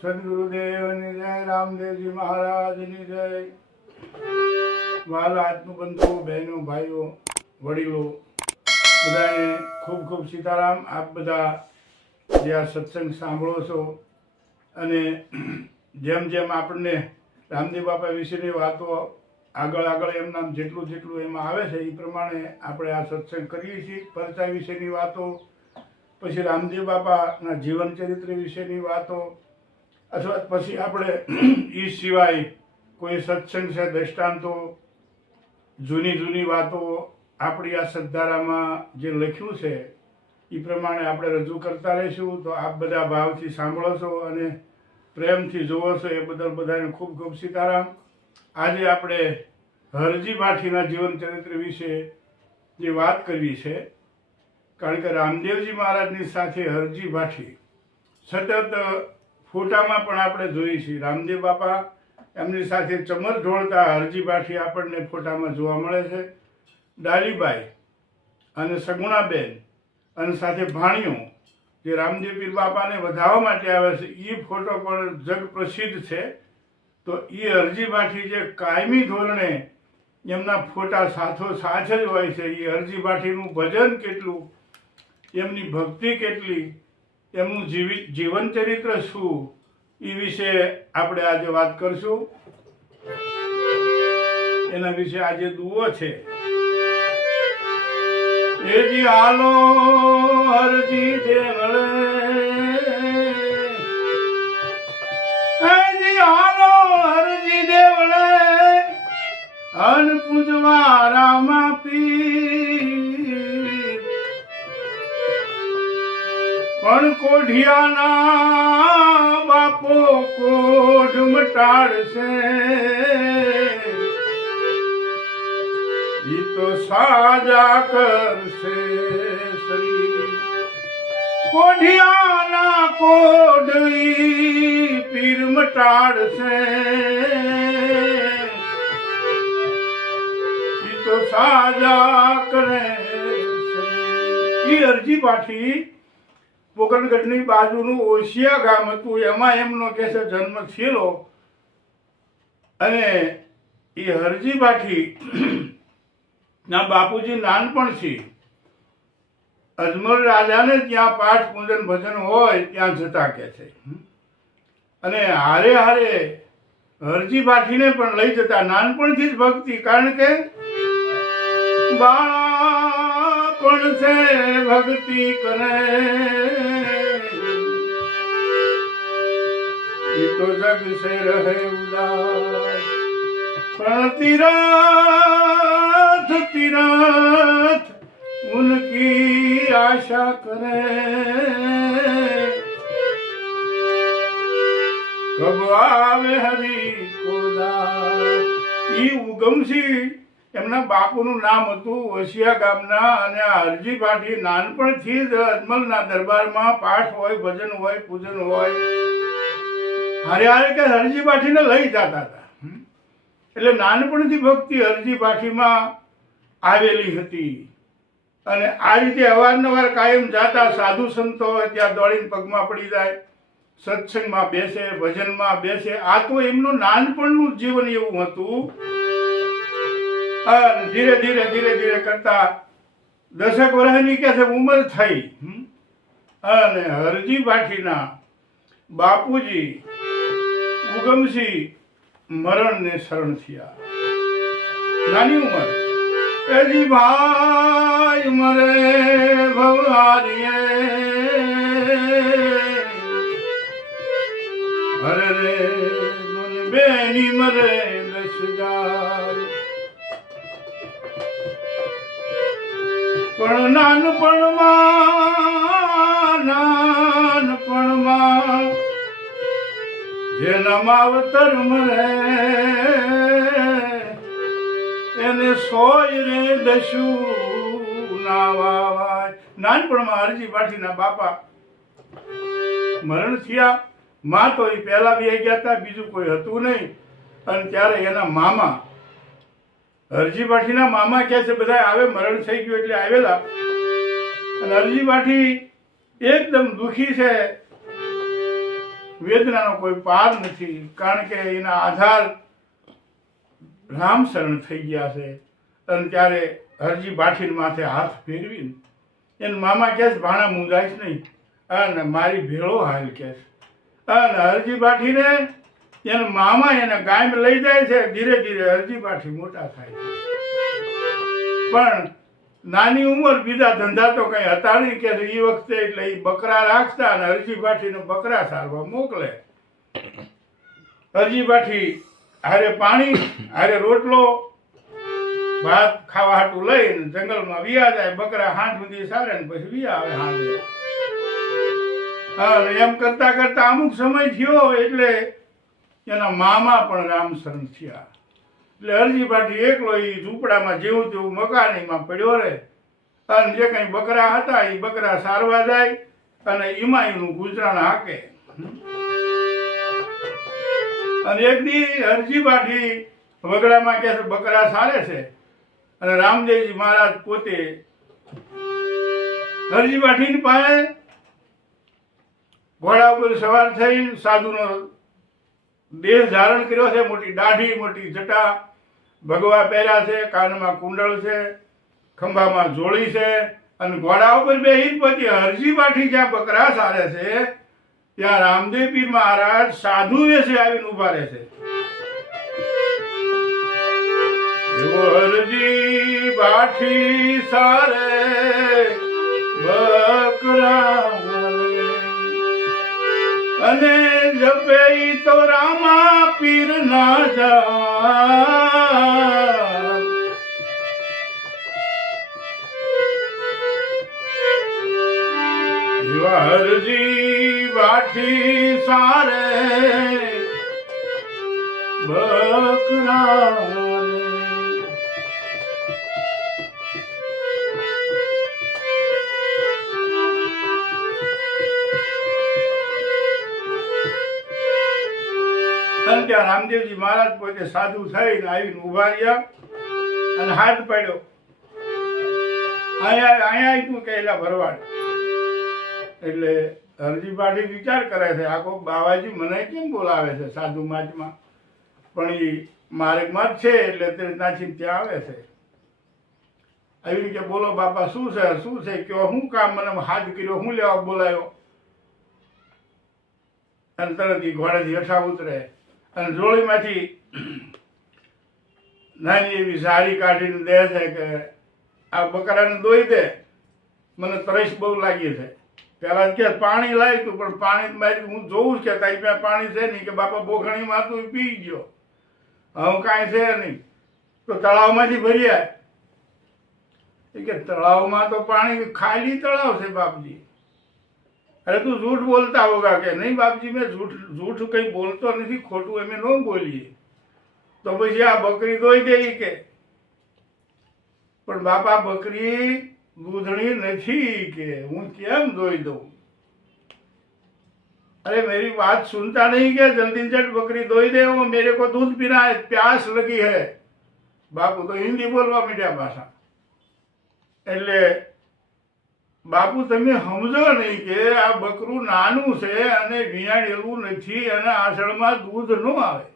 સદગુરુદેવની જય રામદેવજી મહારાજની જય વાલા આત્મબંધુ બહેનો ભાઈઓ વડીલો બધાને ખૂબ ખૂબ સીતારામ આપ બધા જે આ સત્સંગ સાંભળો છો અને જેમ જેમ આપણને રામદેવ બાપા વિશેની વાતો આગળ આગળ એમના જેટલું જેટલું એમાં આવે છે એ પ્રમાણે આપણે આ સત્સંગ કરીએ છીએ પરચા વિશેની વાતો પછી રામદેવ બાપાના જીવન ચરિત્ર વિશેની વાતો અથવા પછી આપણે એ સિવાય કોઈ સત્સંગ છે દ્રષ્ટાંતો જૂની જૂની વાતો આપણી આ સદ્ધારામાં જે લખ્યું છે એ પ્રમાણે આપણે રજૂ કરતા રહીશું તો આપ બધા ભાવથી સાંભળો છો અને પ્રેમથી જોવો છો એ બદલ બધાને ખૂબ ખૂબ સીતારામ આજે આપણે હરજી માઠીના જીવન ચરિત્ર વિશે જે વાત કરવી છે કારણ કે રામદેવજી મહારાજની સાથે હરજી ભાઠી સતત ફોટામાં પણ આપણે જોઈએ છીએ રામદેવ બાપા એમની સાથે ચમર ઢોળતા હરજી બાઠી આપણને ફોટામાં જોવા મળે છે ડાલીબાઈ અને સગુણાબેન અને સાથે ભાણિયો જે રામદેવ પીર બાપાને વધાવવા માટે આવે છે એ ફોટો પણ જગ પ્રસિદ્ધ છે તો એ હરજી બાઠી જે કાયમી ધોરણે એમના ફોટા સાથો સાથ જ હોય છે એ હરજી બાઠીનું ભજન કેટલું એમની ભક્તિ કેટલી એમનું જીવિત જીવન ચરિત્ર શું એ વિશે આપણે આજે વાત કરશું એના વિશે આજે દુઓ છે એ જી આલો હરજી દેવળે આલો હરજી દેવળે અન પૂજવા રામા પી કોઢિયાના બાપો કોઢ મટાડશે ઈ તો સાજા કરશે શરીર કોઢિયાના કોઢ પીર મટાડશે ઈ તો સાજા કરે ઈ અરજી પાઠી પોકણગઢની બાજુનું ઓશિયા ગામ હતું એમાં એમનો કે છે જન્મ થયેલો અને એ હરજી બાઠી ના બાપુજી નાનપણથી અજમલ રાજાને ત્યાં પાઠ પૂજન ભજન હોય ત્યાં જતા કે છે અને હારે હારે હરજી બાઠીને પણ લઈ જતા નાનપણથી જ ભક્તિ કારણ કે બાળ પણ છે ભક્તિ કરે તો જગ છે રહે ઉદાસ પણ તિરાથ તિરાથ ઉનકી આશા કરે કબ આવે હરી કોદા ઈ ઉગમસી એમના બાપુનું નામ હતું ઓશિયા ગામના અને હરજી પાઠી નાનપણથી જ અજમલના દરબારમાં પાઠ હોય ભજન હોય પૂજન હોય હારે હારે કે હરજી પાઠીને લઈ જતા હતા એટલે નાનપણથી ભક્તિ હરજી પાઠીમાં આવેલી હતી અને આ રીતે અવારનવાર કાયમ જાતા સાધુ સંતો હોય ત્યાં દોડીને પગમાં પડી જાય સત્સંગમાં બેસે ભજનમાં બેસે આ તો એમનું નાનપણનું જીવન એવું હતું અને ધીરે ધીરે ધીરે ધીરે કરતા દશક વર્ષની કે ઉંમર થઈ અને હરજી ભાટીના બાપુજી ઉગમસિંહ મરણને શરણ થયા નાની ઉંમર એજી ભાઈ મરે ભવારીએ હરે બેની મરે દસ જાય પણ નાનપણમાં નાનપણમાં જેના માવતર મરે એને સોય રે દશું ના વાવાય નાનપણમાં હરજી બાઠીના બાપા મરણ થયા માં તો એ પહેલા બી ગયા હતા બીજું કોઈ હતું નહીં અને ત્યારે એના મામા હરજી બાઠીના મામા કહે છે બધા આવે મરણ થઈ ગયું એટલે આવેલા અને હરજી બાઠી એકદમ દુઃખી છે વેદનાનો કોઈ પાર નથી કારણ કે એના આધાર રામ શરણ થઈ ગયા છે અને ત્યારે હરજી બાઠી માથે હાથ ફેરવીને એને મામા કહે છે ભાણા મુંજાઈશ નહીં અને મારી ભેળો હાલ કહે અને હરજી બાઠીને એને મામા એને કાયમ લઈ જાય છે ધીરે ધીરે હજી પાછી મોટા થાય છે પણ નાની ઉંમર બીજા ધંધા તો કઈ હતા નહીં કે એ વખતે એટલે એ બકરા રાખતા અને હરજી પાઠીને બકરા સારવા મોકલે હરજી પાઠી હારે પાણી હારે રોટલો ભાત ખાવા હાટું લઈને જંગલમાં વિયા જાય બકરા હાથ સુધી સારે ને પછી વિયા આવે હાંજે એમ કરતા કરતા અમુક સમય થયો એટલે એના મામા પણ રામસરણ થયા એટલે હરજીભાઈ એકલો એ ઝૂંપડામાં જેવું તેવું મકાનીમાં પડ્યો રહે અને જે કંઈ બકરા હતા એ બકરા સારવા જાય અને એમાં એનું ગુજરાન હાકે અને એક દી હરજીભાઈ વગડામાં કે બકરા સારે છે અને રામદેવજી મહારાજ પોતે હરજી બાઠી પાસે ઘોડા ઉપર સવાર થઈને સાધુનો દેહ ધારણ કર્યો છે મોટી દાઢી મોટી જટા ભગવા પહેર્યા છે કાનમાં કુંડળ છે ખંભામાં જોડી છે અને ઘોડા ઉપર બે હિત પછી હરજી બાઠી જ્યાં બકરા સારે છે ત્યાં રામદેવ પીર મહારાજ સાધુ વેશે આવીને ઉભા રહે છે હરજી બાઠી સારે બકરા અને જપે તો રામા પીર ના જા હરજી વાઠી સારે બકરા ગયા રામદેવજી મહારાજ પોતે સાધુ થઈને આવીને ઉભા રહ્યા અને હાથ પાડ્યો અહીંયા અહીંયા તું કહેલા ભરવાડ એટલે હરજી પાઠી વિચાર કરે છે આખો બાવાજી મને કેમ બોલાવે છે સાધુ માજમાં પણ એ માર્ગમાં મત છે એટલે તે નાથી ત્યાં આવે છે આવી રીતે બોલો બાપા શું છે શું છે કયો હું કામ મને હાથ કર્યો હું લેવા બોલાયો અને તરત એ ઘોડેથી હેઠા ઉતરે અને જોડીમાંથી નાની એવી સાડી કાઢીને દે છે કે આ બકરાને દોઈ દે મને તરસ બહુ લાગી છે પેલા કે પાણી તું પણ પાણી મારી હું જોઉં છે કે તારી પાસે પાણી છે નહીં કે બાપા બોખણીમાં તું પી ગયો હું કાંઈ છે નહીં તો તળાવમાંથી ભર્યા કે તળાવમાં તો પાણી ખાલી તળાવ છે બાપજી અરે તું જૂઠ બોલતા હોગા કે નહીં બાપજી મેં જૂઠ જૂઠ કંઈ બોલતો નથી ખોટું એમ ન બોલીએ તો પછી આ બકરી દોઈ દે ઈ કે પણ બાપા બકરી દૂધણી નથી કે હું કેમ દોઈ દઉં अरे मेरी बात सुनता नहीं क्या जल्दी से बकरी धोई दे वो मेरे को दूध पीना है प्यास लगी है બાપુ તો હિન્દી બોલવા મીડિયા ભાષા એટલે બાપુ તમે સમજો નહીં કે આ બકરું નાનું છે અને એવું નથી અને આસળમાં દૂધ ન આવે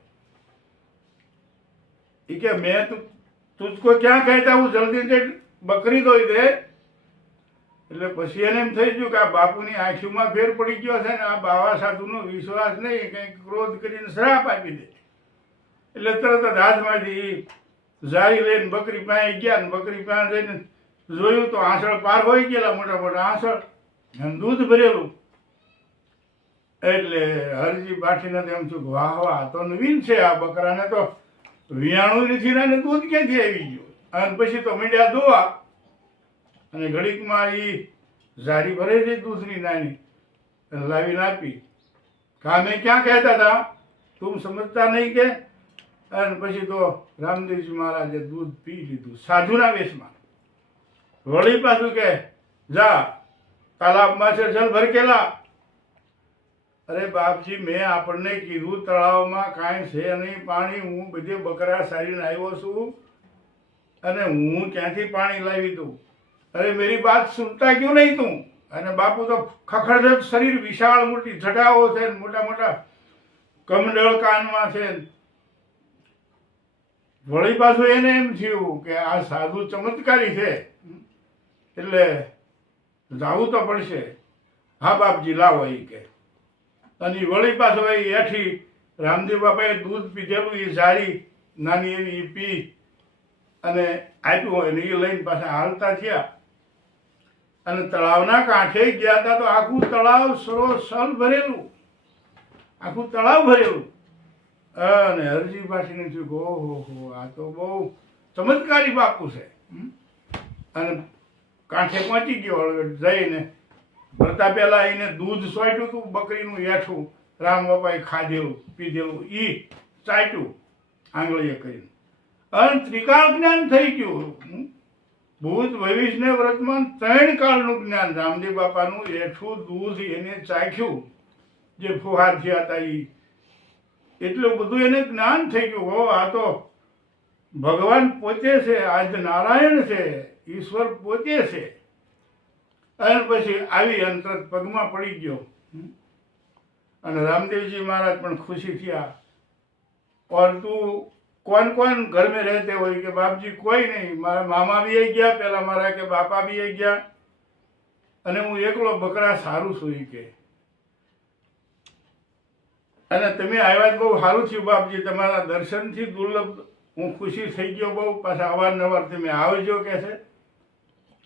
એ કે મેં તુજકો ક્યાં કહેતા હું જલ્દી બકરી દોઈ દે એટલે પછી એને એમ થઈ ગયું કે આ બાપુની આંખીમાં ફેર પડી ગયો છે ને આ બાવા સાધુનો વિશ્વાસ નહીં કંઈક ક્રોધ કરીને શ્રાપ આપી દે એટલે તરત જ હાથમાંથી જાળી લઈને બકરી પાસે ગયા ને બકરી પાસે જઈને જોયું તો આસળ પાર હોય ગયેલા મોટા મોટા આસળ દૂધ ભરેલું એટલે હરજી બાઠીને એમ છું વાહ વાહ તો નવીન છે આ બકરાને તો વિયાણું રીથીને દૂધ ક્યાંથી આવી ગયું અને પછી તો મીંડ્યા ધોવા અને ઘડીકમાં એ ઝારી ભરે છે દૂધની નાની લાવીને આપી કામે ક્યાં કહેતા હતા તું સમજતા નહીં કે અને પછી તો રામદેવજી મહારાજે દૂધ પી લીધું સાધુના વેશમાં વળી પાછું કે જા તાલાબમાં છે જલ ભરકેલા અરે બાપજી મેં આપણને કીધું તળાવમાં કાંઈ છે નહીં પાણી હું બધે બકરા સારીને આવ્યો છું અને હું ક્યાંથી પાણી લાવી દઉં અરે મેરી વાત સુનતા ક્યું નહીં તું અને બાપુ તો ખખડધજ શરીર વિશાળ મોટી જટાઓ છે મોટા મોટા કમંડળ કાનમાં છે વળી પાછું એને એમ થયું કે આ સાધુ ચમત્કારી છે એટલે જાવું તો પડશે હા બાપજી લાવો એ કે અને વળી પાછો એ એઠી રામદેવ બાપાએ દૂધ પીધેલું એ સારી નાની એવી એ પી અને આપ્યું હોય ને એ લઈને પાછા હાલતા થયા અને તળાવના કાંઠે ગયા હતા તો આખું તળાવ સરો સર ભરેલું આખું તળાવ ભરેલું અને હરજી પાછીને થયું ઓહો હો આ તો બહુ ચમત્કારી બાપુ છે અને કાંઠે પહોંચી ગયો જઈને ભરતા પહેલાં એને દૂધ સોટ્યું હતું બકરીનું હેઠું રામ બાપાએ ખાધેલું પીધેલું એ ચાટ્યું આંગળીએ કરીને અને ત્રિકાળ જ્ઞાન થઈ ગયું ભૂત ને વ્રતમાં ત્રણ કાળનું જ્ઞાન રામદેવ બાપાનું હેઠું દૂધ એને ચાખ્યું જે ફુહાર થયા હતા એ એટલું બધું એને જ્ઞાન થઈ ગયું હો આ તો ભગવાન પોતે છે આજ નારાયણ છે ઈશ્વર પોતે છે અને પછી આવી અંતરત પગમાં પડી ગયો અને રામદેવજી મહારાજ પણ ખુશી થયા પરંતુ કોણ કોણ ઘર મેં રહેતે હોય કે બાપજી કોઈ નહીં મારા મામા બી આવી ગયા પહેલાં મારા કે બાપા બી આવી ગયા અને હું એકલો બકરા સારું છું કે અને તમે આવ્યા જ બહુ સારું થયું બાપજી તમારા દર્શનથી દુર્લભ હું ખુશી થઈ ગયો બહુ પાછા અવારનવાર તમે આવજો કે છે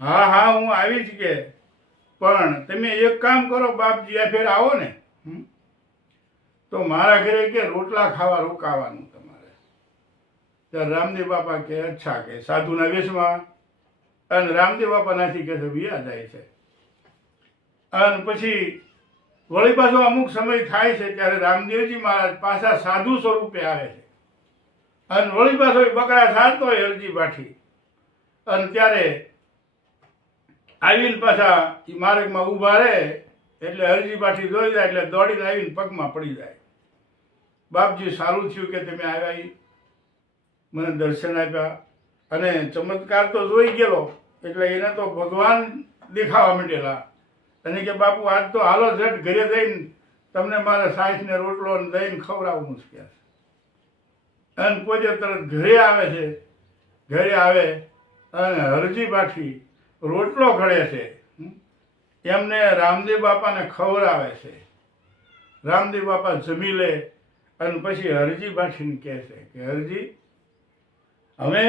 હા હા હું આવી જ કે પણ તમે એક કામ કરો બાપજી આ ફેર આવો ને તો મારા ઘરે કે રોટલા ખાવા રોકાવાનું તમારે ત્યારે રામદેવ બાપા કે અચ્છા કે સાધુના વેશમાં અને રામદેવ બાપાનાથી કે છે વ્યા જાય છે અને પછી વળી પાછો અમુક સમય થાય છે ત્યારે રામદેવજી મહારાજ પાછા સાધુ સ્વરૂપે આવે છે અને વળી પાછો બકરા સારતો હોય અરજી પાઠી અને ત્યારે આવીને પાછા એ માર્ગમાં ઊભા રહે એટલે હરજી પાછી જોઈ જાય એટલે દોડીને આવીને પગમાં પડી જાય બાપજી સારું થયું કે તમે આવ્યા મને દર્શન આપ્યા અને ચમત્કાર તો જોઈ ગયેલો એટલે એને તો ભગવાન દેખાવા માંડેલા અને કે બાપુ આજ તો હાલો ઝટ ઘરે જઈને તમને મારે સાંસને રોટલો દઈને ખવડાવવું છે અને કોઈ તરત ઘરે આવે છે ઘરે આવે અને હરજી પાછી રોટલો ઘડે છે એમને રામદેવ બાપાને ખવડાવે છે રામદેવ બાપા જમી લે અને પછી હરજી ભાઠીને કહે છે કે હરજી હવે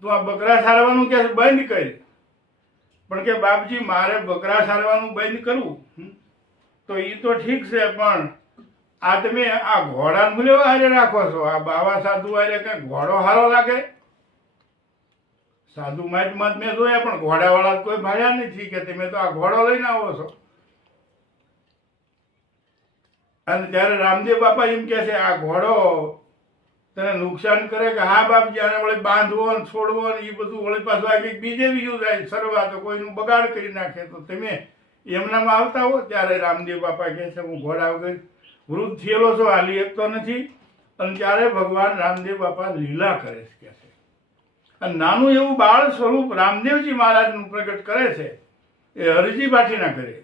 તું આ બકરા સારવાનું કે બંધ કરી પણ કે બાપજી મારે બકરા સારવાનું બંધ કરવું તો એ તો ઠીક છે પણ આ તમે આ ઘોડાને ભૂલ્યો હારે રાખો છો આ બાવા સાધુ હારે કંઈક ઘોડો સારો લાગે સાધુ મહાત્મા મેં જોયા પણ ઘોડાવાળા કોઈ ભાડ્યા નથી કે તમે તો આ ઘોડો લઈને આવો છો અને ત્યારે રામદેવ બાપા એમ કહે છે આ ઘોડો તને નુકસાન કરે કે હા બાપજી આને વળી બાંધવો ને છોડવો ને એ બધું વળી પાછું આગળ બીજે બીજું જાય સરવા તો કોઈનું બગાડ કરી નાખે તો તમે એમનામાં આવતા હો ત્યારે રામદેવ બાપા કહે છે હું ઘોડા વગર વૃદ્ધ થયેલો છો હાલી એક તો નથી અને ત્યારે ભગવાન રામદેવ બાપા લીલા કરે છે કે છે નાનું એવું બાળ સ્વરૂપ રામદેવજી મહારાજનું પ્રગટ કરે છે એ હરજી બાઠીના ઘરે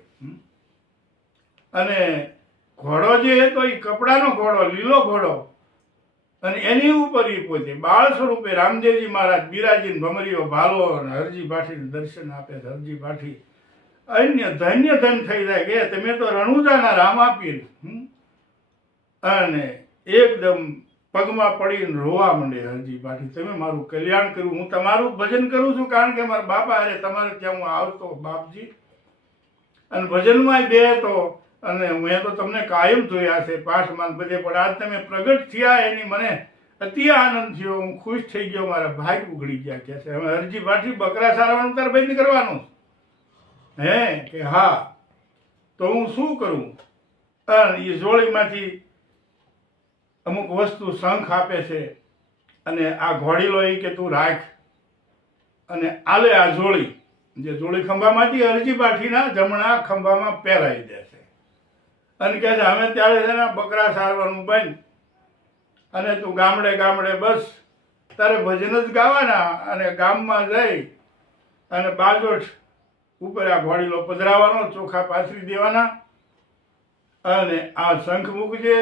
અને ઘોડો જે તો એ કપડાનો ઘોડો લીલો ઘોડો અને એની ઉપર એ પોતે બાળ સ્વરૂપે રામદેવજી મહારાજ બિરાજીને ભમરીઓ ભાલો અને હરજી ભાઠીને દર્શન આપે હરજી ભાઠી અન્ય ધન્ય ધન થઈ જાય કે તમે તો રણુજાના રામ આપીને અને એકદમ પગમાં પડીને રોવા માંડે હરજી પાટી તમે મારું કલ્યાણ કર્યું હું તમારું ભજન કરું છું કારણ કે મારા બાપા અરે તમારે ત્યાં હું આવતો બાપજી અને ભજનમાં બે તો અને મેં તો તમને કાયમ જોયા છે પાઠમાં બધે પણ આજ તમે પ્રગટ થયા એની મને અતિ આનંદ થયો હું ખુશ થઈ ગયો મારા ભાઈ ઉઘડી ગયા કે છે હવે હરજી પાછી બકરા સારવાનું તાર બંધ કરવાનું હે કે હા તો હું શું કરું અને એ જોળીમાંથી અમુક વસ્તુ શંખ આપે છે અને આ ઘોડી લોહી કે તું રાખ અને આલે આ જોડી જે જોડી ખંભામાંથી અરજી પાઠીના જમણા ખંભામાં પહેરાઈ દે છે અને કહે છે અમે ત્યારે છે ને બકરા સારવાનું બન અને તું ગામડે ગામડે બસ તારે ભજન જ ગાવાના અને ગામમાં જઈ અને બાજોઠ ઉપર આ ઘોડીલો પધરાવાનો ચોખા પાથરી દેવાના અને આ શંખ મૂકજે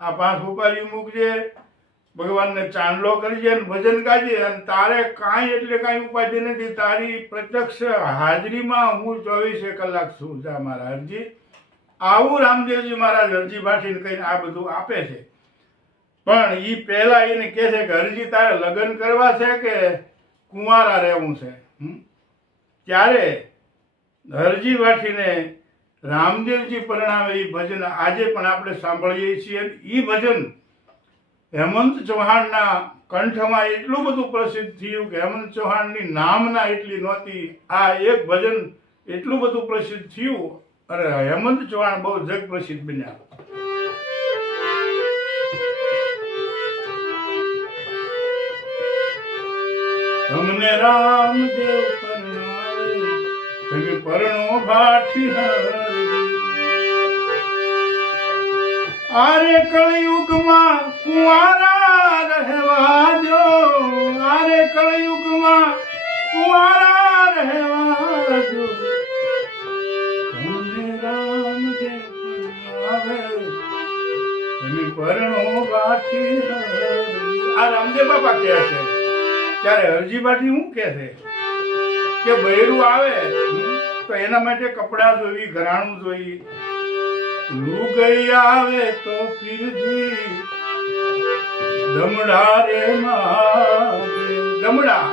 આ પાંચ ઉપાડી મૂકજે ભગવાનને ચાંદલો કરજે અને ભજન ગાજે અને તારે કાંઈ એટલે કાંઈ ઉપાધિ નથી તારી પ્રત્યક્ષ હાજરીમાં હું ચોવીસે કલાક છું જા મારા હરજી આવું રામદેવજી મારા હરજી ભાષીને કહીને આ બધું આપે છે પણ એ પહેલાં એને કહે છે કે હરજી તારે લગ્ન કરવા છે કે કુંવારા રહેવું છે ત્યારે હરજી ભાષીને રામદેવજી પરણાવે એ ભજન આજે પણ આપણે સાંભળીએ છીએ એ ભજન હેમંત ચૌહાણના કંઠમાં એટલું બધું પ્રસિદ્ધ થયું કે હેમંત ચૌહાણની નામના એટલી નહોતી આ એક ભજન એટલું બધું પ્રસિદ્ધ થયું અરે હેમંત ચૌહાણ બહુ જગ પ્રસિદ્ધ બન્યા તમને રામદેવ પરણો ભાઠી હર આરે કળયુગમાં કુંવારા રહેવા જો આરે કળયુગમાં કુંવારા રહેવા જો પરણો બાઠી આ રામદેવ બાપા કહે છે ત્યારે હરજી બાટી શું કે છે કે બૈરું આવે તો એના માટે કપડાં જોઈ ઘરાણું જોઈ લુગઈ આવે તો પીરજી દમડા રે દમડા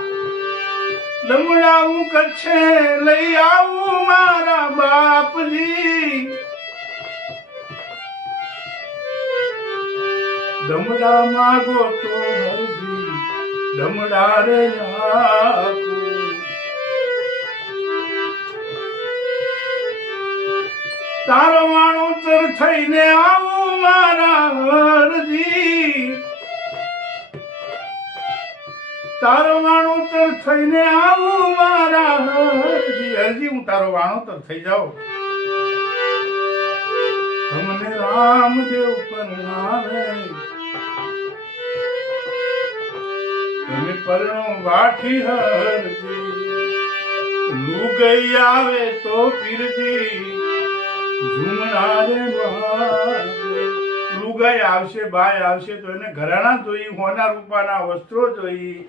દમડા હું કચ્છે લઈ આવું મારા બાપજી દમડા માગો તો હરજી દમડા રે આપું તારો વાણું તર થઈને આવું મારા વરજી તારો વાણું તર થઈને આવું મારા હરજી હરજી હું તારો વાણું તર થઈ જાઉં તમને રામદેવ પરણાવે તમે પરણો વાઠી હરજી લુ આવે તો પીરજી આવશે બાય આવશે તો એને ઘરાણા જોઈ હોના રૂપાના વસ્ત્રો જોઈ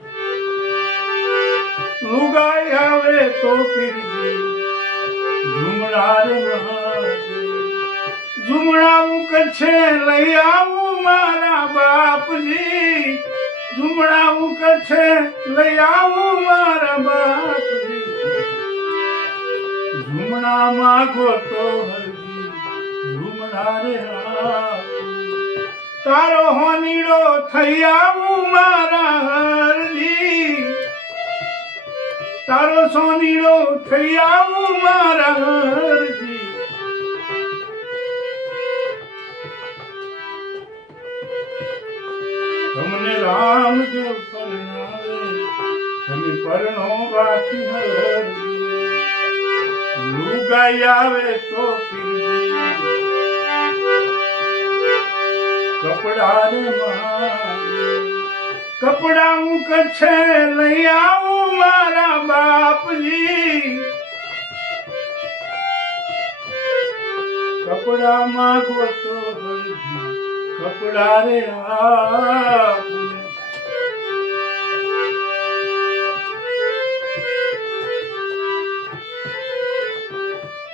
લુગાઈ આવે તો પીરજી કચ્છે લઈ આવું મારા બાપજી ઝુમડાવું કચ્છે લઈ આવું મારા બાપજી ઝુમડામાં ગોતો હરે તારે તારો હોનીડો થઈ આવું મારા હરજી તારો સોનીડો થઈ આવું મારા હરજી તમને રામદેવ પરણાવે તમે પરણો બાકી હરજી લુગાઈ આવે તો પીરજી કપડાને મહારે કપડા હું કચ્છે લઈ આવું મારા બાપજી કપડા માગો તો કપડા રે આ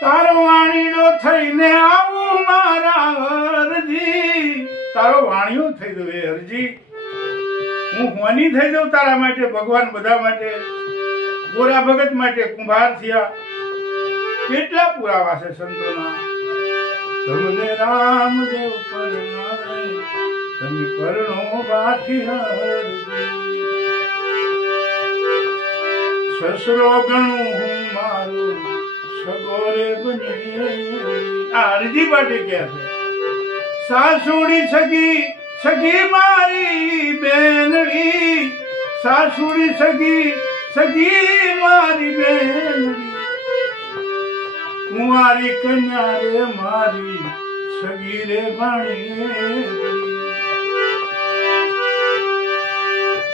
તારવાણીનો થઈને આવું મારા તારો વાણિયો થઈ દઉં હરજી હું હોની થઈ દઉં તારા માટે ભગવાન બધા માટે ગોરા ભગત માટે કુંભાર થયા કેટલા પુરાવા છે સંતોના તમને રામદેવ તમે કરણો બાથી સસરો ગણું હું મારું સગોરે બની આ અરજી માટે ક્યાં છે સાસુડી સગી સગી મારી બેનડી સાસુડી સગી સગી મારી બેનડી કુંવારી કન્યા રે મારી સગી રે ભણી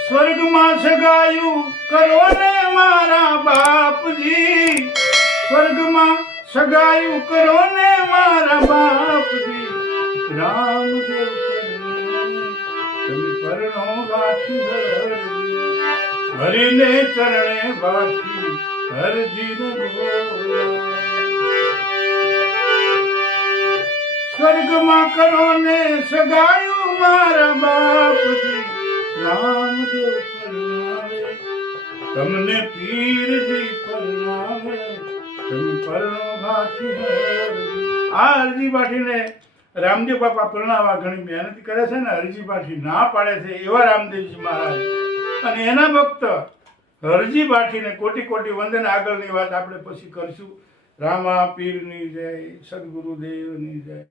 સ્વર્ગમાં સગાયું કરો ને મારા બાપજી સ્વર્ગમાં સગાયું કરો ને મારા બાપજી રામદેવ તમે પરણો બાકી હરીને ચરણે બાકી હરજીને સ્વર્ગમાં કરો ને સગાયું મારા બાપજી રામદેવ પરણાવે તમને પીરજી પરણાવે તમે પરણો બાકી હરજી બાઠીને રામદેવ બાપા પ્રણાવા ઘણી મહેનત કરે છે ને હરજી ભાઠી ના પાડે છે એવા રામદેવજી મહારાજ અને એના ભક્ત હરજી ભાઠીને કોટી કોટી વંદન આગળની વાત આપણે પછી કરશું રામા પીરની જય સદગુરુદેવની જય